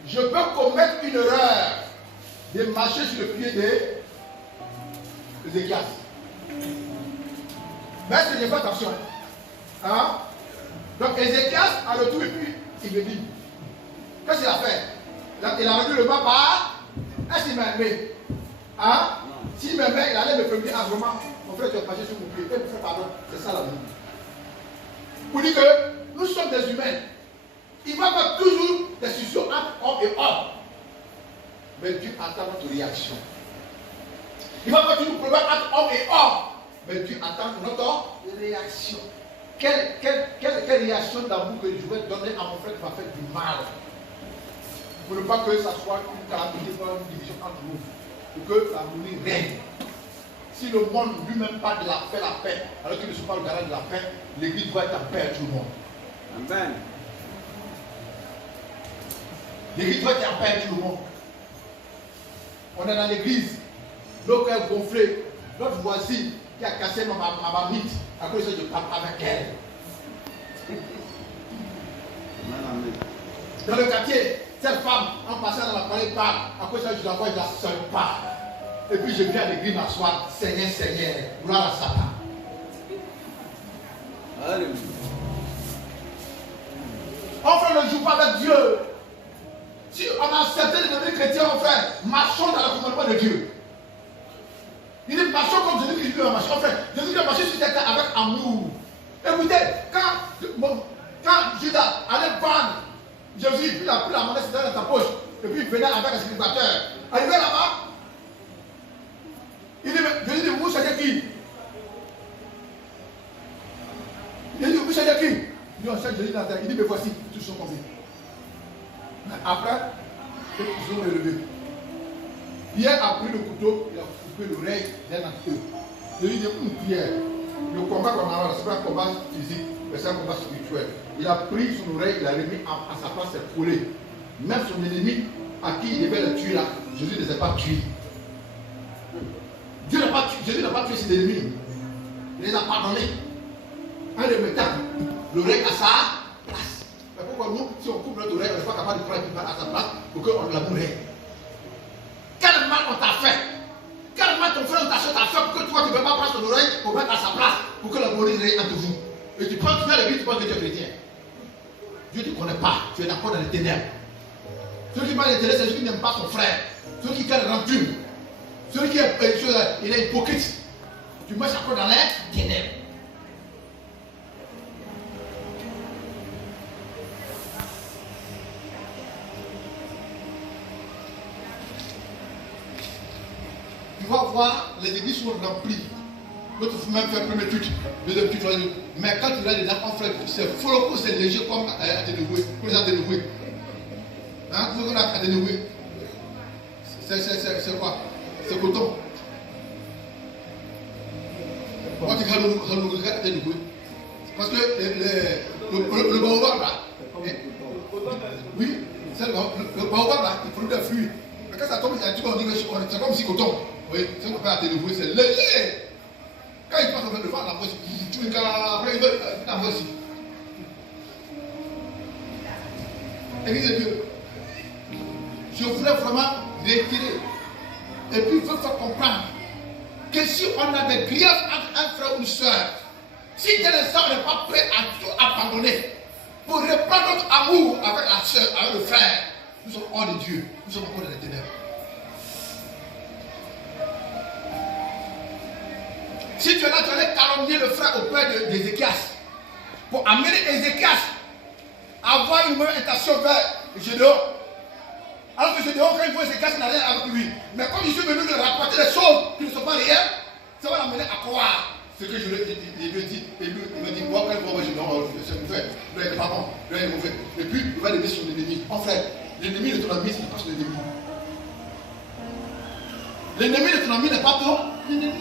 je peux commettre une erreur de marcher sur le pied d'Ézéchias. Mais je fais attention. Hein? Donc Ézéchias a le tout et puis il me dit, qu'est-ce qu'il a fait? Il a réduit le bas par. Est-ce qu'il m'a aimé? Hein? S'il m'aimait, il allait me prévenir à vraiment. Mon frère, tu as marché sur mon pied. Et me faire pardon. C'est ça la vie. Pour dire que nous sommes des humains. Il va y avoir toujours des discussions entre homme et homme. Mais Dieu attend notre réaction. Il va y avoir toujours des problèmes entre homme et homme. Mais Dieu attend notre réaction. Quelle réaction d'amour que je vais donner à mon frère qui m'a fait du mal? Pour ne pas que ça soit une calamité, une division entre nous. Pour que l'harmonie règne. Si le monde lui-même parle de la paix, alors qu'il ne soit pas le garant de la paix, l'église doit être en paix à tout le monde. Amen. L'église doit être en paix à tout le monde. On est dans l'église, l'eau est gonflée, notre voisine qui a cassé ma mamite, à cause de je parle avec elle. Dans le quartier, cette femme, en passant dans la parole, parle, à cause de je la vois, je ne la salue pas. Et puis je viens à l'église m'asseoir, Seigneur, Seigneur, gloire à Satan. Alléluia. On fait ne joue pas avec Dieu. Si on a accepté de devenir chrétien, on fait, marchons dans le commandement de Dieu. Il dit, marchons comme Jésus-Christ a marché. On fait, Jésus-Christ a marché sur cette terre avec amour. Écoutez, quand Judas allait prendre Jésus, il a pris la monnaie dans sa poche, et puis il venait avec un sacrificateur. Arrivé là-bas, il dit, Jésus dit, vous cherchez qui? Il dit, vous cherchez qui? Il dit, on cherche Jésus dans la terre. Il dit, mais voici, tous sont conviés. Après, ils ont relevé. Pierre a pris le couteau, il a coupé l'oreille d'un d'entre eux. Jésus dit, Pierre, le combat qu'on a, ce n'est pas un combat physique, mais c'est un combat spirituel. Il a pris son oreille, il a remis à sa place, c'est collé. Même son ennemi, à qui il devait le tuer là, Jésus ne les a pas tués. Jésus n'a pas tué ses ennemis. Il les a pardonnés. En remettant l'oreille à sa place. Mais pourquoi nous, si on coupe notre oreille, on n'est pas capable de prendre une balle à sa place pour qu'on la mourait? Quel mal on t'a fait? Quel mal ton frère t'a fait pour que toi tu ne peux pas prendre ton oreille pour mettre à sa place pour que la mourir règne entre vous? Et tu prends, tu viens à l'église, tu penses que tu es chrétien. Dieu ne te connaît pas, tu es encore dans les ténèbres. Celui qui parle des ténèbres, c'est celui qui n'aime pas son frère. Celui qui garde rancune. Celui qui est, il est hypocrite. Tu marches encore dans les ténèbres. Tu vas voir, les églises sont remplies. L'autre faut même faire premier truc, deuxième truc, troisième. Mais quand tu vas dedans, on fait, c'est follow, c'est léger comme Adenoué. Pour les Adenoué. Hein, vous avez Adenoué. C'est quoi? C'est coton. Moi, tu regardes Adenoué. Parce que le baobab là. Oui, c'est le baobab là, il produit des fruits. Mais quand ça tombe, c'est comme si coton. Oui, c'est ce qu'on fait Adenoué, c'est léger. Quand il passe devant la voici, tu le après il veut la voici. Église de Dieu, je voulais vraiment retirer. Et puis il faut faire comprendre que si on a des griefs entre un frère ou une soeur, si dès l'instant on n'est pas prêt à tout abandonner pour reprendre notre amour avec la soeur, avec le frère, nous sommes hors de Dieu, nous sommes encore dans les ténèbres. Si tu es là, tu allais calomnier le frère auprès d'Ézéchias pour amener Ézéchias à avoir une mauvaise intention vers Gédéon. Alors que Gédéon, quand il voit Ézéchias, il n'a rien avec lui. Mais comme je suis venu de rapporter des choses qui ne sont pas réelles, ça va l'amener à croire Ce que je lui ai dit, il m'a dit, moi, quand je dis, non, c'est mauvais. Là, il est pas bon. Là, il est mauvais. Et puis, il va aimer son ennemi. En fait, l'ennemi de ton ami, ce n'est pas son ennemi. L'ennemi de ton ami n'est pas ton ennemi.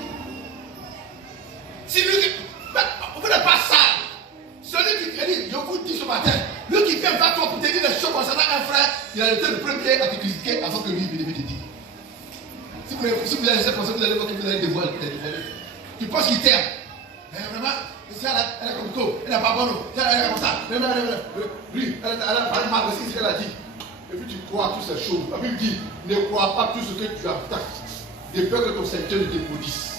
Si lui, vous n'êtes pas sale. Celui qui dit, je vous dis ce matin, lui qui vient vers toi pour te dire des choses concernant un frère, il a été le premier à te critiquer avant que lui il te dise. Si vous allez laisser penser, vous allez voir que vous allez dévoiler. Tu penses qu'il t'aime. Mais vraiment, elle est comme toi, elle n'est pas bonne, elle est comme ça. Lui, elle a parlé mal de ce qu'elle a dit. Et puis tu crois à toutes ces choses. La Bible dit, ne crois pas tout ce que tu entends. De peur que ton Seigneur ne te maudisse.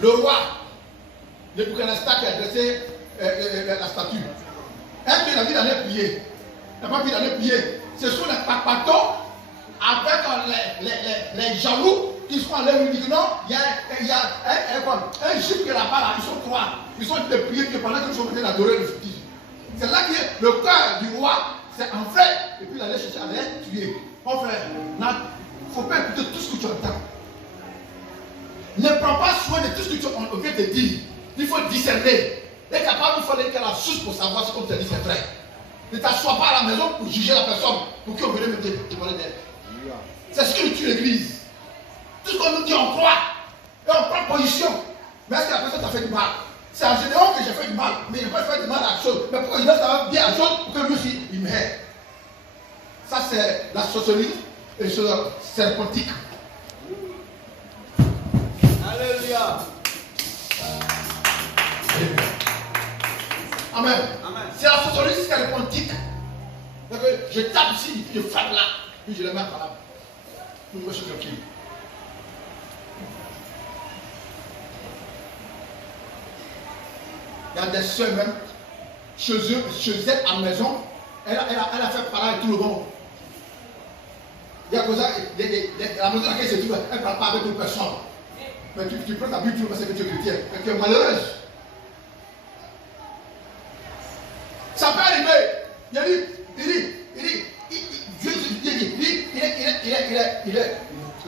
Le roi, Nebuchadnezzar qui a dressé la statue. Est-ce qu'il a vu d'aller prier? Il n'a pas vu d'aller prier. Ce sont les papatons avec les jaloux qui sont allés lui dire non, il y a un juif qui est là-bas, là, ils sont trois. Ils sont de prier pendant qu'ils sont venus adorer le futur. C'est là que le cœur du roi s'est enflé et puis il allait chercher à les tuer. Mon frère, il ne faut pas écouter tout ce que tu entends. Ne prends pas soin de tout ce que tu vient de dire. Il faut discerner. Dès capable, il faut aller à la source pour savoir ce qu'on te dit, c'est vrai. Ne t'assois pas à la maison pour juger la personne, pour qu'on vienne te parler d'elle. C'est ce qui nous tue l'église. Tout ce qu'on nous dit, on croit. Et on prend position. Mais est-ce que la personne t'a fait du mal? C'est en général que j'ai fait du mal. Mais il n'a pas fait du mal à la chose. Mais pourquoi il doit savoir bien à la chose pour que lui aussi, il m'aide? Ça, c'est la sorcellerie et la chose serpentique. Alléluia. Amen. Amen. C'est la sorcellerie serpentique. Donc, je tape ici, je frappe là, puis je le mets par là. Puis moi, je suis tranquille. Il y a des soeurs même, chez elles à la maison, elle a fait parler avec tout le monde. Il y a comme ça, la maison dans laquelle elle se trouve, elle ne parle pas avec une personne. Mais tu prends ta Bible parce que tu es chrétien, et tu es malheureuse. Ça peut arriver. Il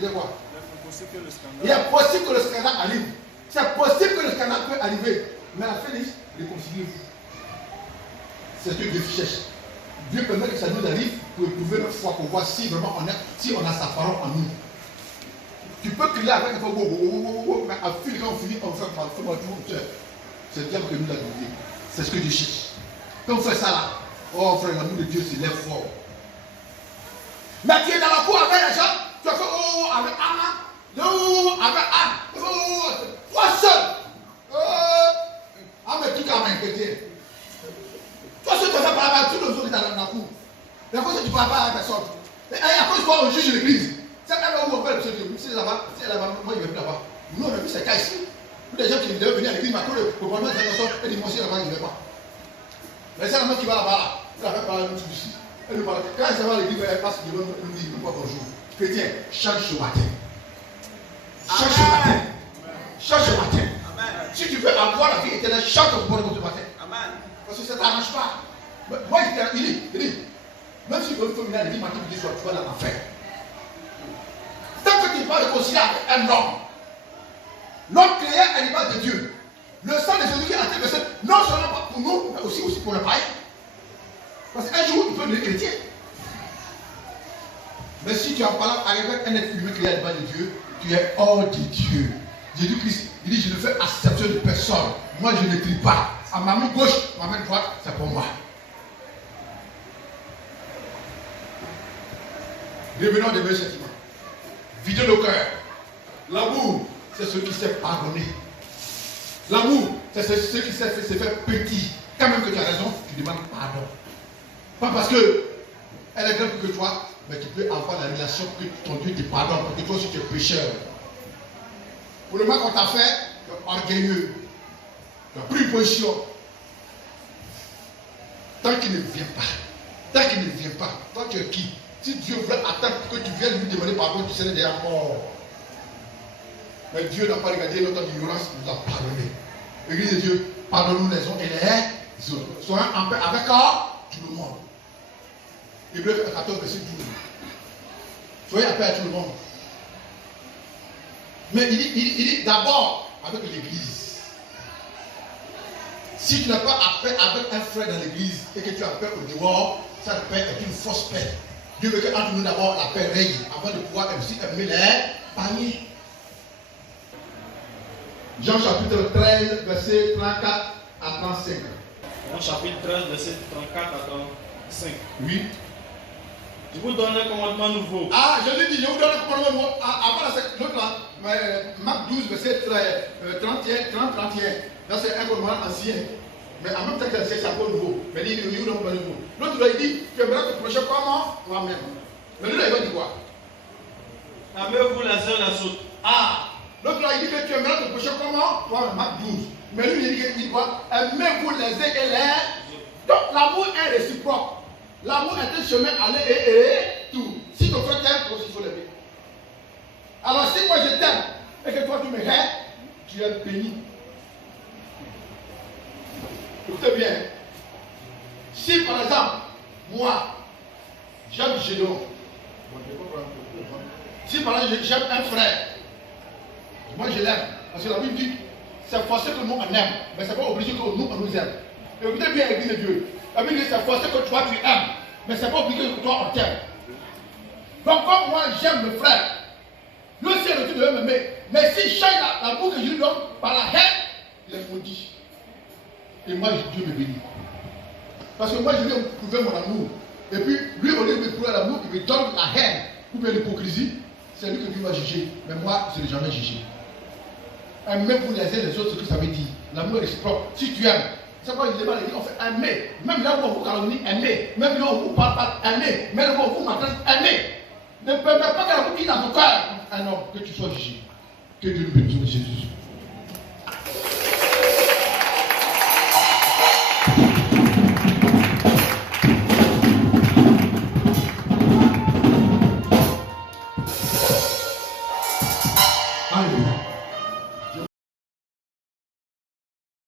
est quoi? Il est possible que le scandale arrive. C'est possible que le scandale peut arriver. Mais à la fin, réconciliez-vous. C'est ce que Dieu cherche. Dieu permet que ça nous arrive pour éprouver notre foi, pour voir si vraiment si on a sa parole en nous. Tu peux crier avec un peu, mais à fil quand on finit, on fait fais-moi tout. C'est le diable que nous l'a donné. C'est ce que Dieu cherche. Quand on fait ça là, oh frère, l'amour de Dieu s'élève fort. Mais tu es dans la cour avec les gens, tu as fait oh avec Anna, oh avec Anne, oh, toi seul. Ah mais tu t'as m'inquiété. Toi seul tu as fait parler avec tous les autres qui sont dans la cour. Mais à cause tu parles pas à la personne. Et à cause de toi on juge l'église. C'est quand on fait le pseudo, si là-bas, moi je ne vais plus là-bas. Nous on a vu ces cas ici. Tous les gens qui devaient venir à l'église, maintenant le gouvernement de cette personne, et dit moi aussi là-bas je ne vais pas. Mais c'est la main qui va là-bas, il a fait parler de tout ici. Elle nous parle. Quand elle va à l'église, elle passe, elle nous dit bonjour. Chrétien, change ce matin. Change ce matin. Change ce matin. Si tu veux avoir la vie éternelle, change ton comportement ce matin. Parce que ça ne t'arrange pas. Moi, il dit, même si tu veux venir à l'église, matin, tu dis, tu vas dans l'enfer. Tant que tu ne vas pas réconcilier avec un homme, l'homme créé à l'image de Dieu. Le sang de Jésus qui a été versé, non seulement pas pour nous, mais aussi pour le païen. Parce qu'un jour, il peut devenir chrétien. Mais si tu as parlé avec un être humain créé à l'image de Dieu, tu es hors de Dieu. Jésus-Christ, il dit, je ne fais acception de personne. Moi, je ne crie pas. À ma main gauche, ma main droite, c'est pour moi. Revenons des meilleurs sentiments. Videz nos cœurs. L'amour, c'est ce qui s'est pardonné. L'amour, c'est ce qui s'est fait petit. Quand même que tu as raison, tu demandes pardon. Pas parce qu'elle est grande que toi, mais tu peux avoir la relation que ton Dieu te pardonne, parce que toi aussi tu es pécheur. Pour le mal qu'on t'a fait, tu es orgueilleux. Tu as pris une position. Tant qu'il ne vient pas, toi tu es qui? Si Dieu veut attendre que tu viennes lui demander pardon, tu serais déjà mort. Mais Dieu n'a pas regardé notre ignorance, il nous a pardonné. L'église de Dieu, pardonne-nous les uns et les autres. Soyons en paix avec tout le monde. Hébreux 14, verset 12. Soyez en paix avec tout le monde. Mais il dit d'abord, avec l'église. Si tu n'as pas à paix avec un frère dans l'église et que tu as paix au dehors, ça paix est une fausse paix. Dieu veut qu'entre nous d'abord la paix règne avant de pouvoir aussi aimer les paniers. Jean chapitre 13, verset 34 à 35. Jean chapitre 13, verset 34 à 35. Oui. Je vous donne un commandement nouveau. Ah, je lui dis, je vous donne un commandement nouveau. Avant l'autre là, Marc 12, verset 31. Là, c'est un commandement ancien. Mais en même temps que c'est encore nouveau. Mais il dit, nous pas nouveau. L'autre là, il dit, tu aimeras te prochain comme moi-même. Mais lui là, il va dire quoi? Aimez-vous les uns les autres. Ah, l'autre là, il dit que tu aimeras te prochain comme moi, Marc 12. Mais lui, il dit quoi? Aimez-vous les uns et les. Donc, l'amour est réciproque. L'amour est un chemin aller et tout. Si ton frère t'aime, aussi il faut l'aimer. Alors, si moi je t'aime et que toi tu me hais, tu es béni. Écoutez bien. Si par exemple, moi, j'aime Gédon. Si par exemple, j'aime un frère, moi je l'aime. Parce que la Bible dit, c'est forcé que nous on aime, mais ce n'est pas obligé que nous on nous aime. Écoutez bien, l'église de Dieu. La Bible dit, c'est forcé que toi tu aimes, mais ce n'est pas obligé que toi on t'aime. Donc, comme moi j'aime le frère, lui aussi il veut m'aimer. Mais si je change l'amour que je lui donne par la haine, il est maudit. Et moi, Dieu me bénit. Parce que moi, je lui ai prouvé mon amour. Et puis, lui, au lieu de me prouver l'amour, il me donne la haine ou bien l'hypocrisie. C'est lui que Dieu va juger. Mais moi, je ne l'ai jamais jugé. Aimez-vous les uns les autres, ce que ça veut dire. L'amour est réciproque. Si tu aimes, c'est quoi il dit, on fait aimer. Même là où on vous calomnie, aimer. Même là où on vous parle pas, aimer. Même là où on vous maltraite, aimer. Ne permets pas que la bouille dans ton cœur. Ah non, que tu sois jugé. Que Dieu nous bénisse, Jésus. Alléluia.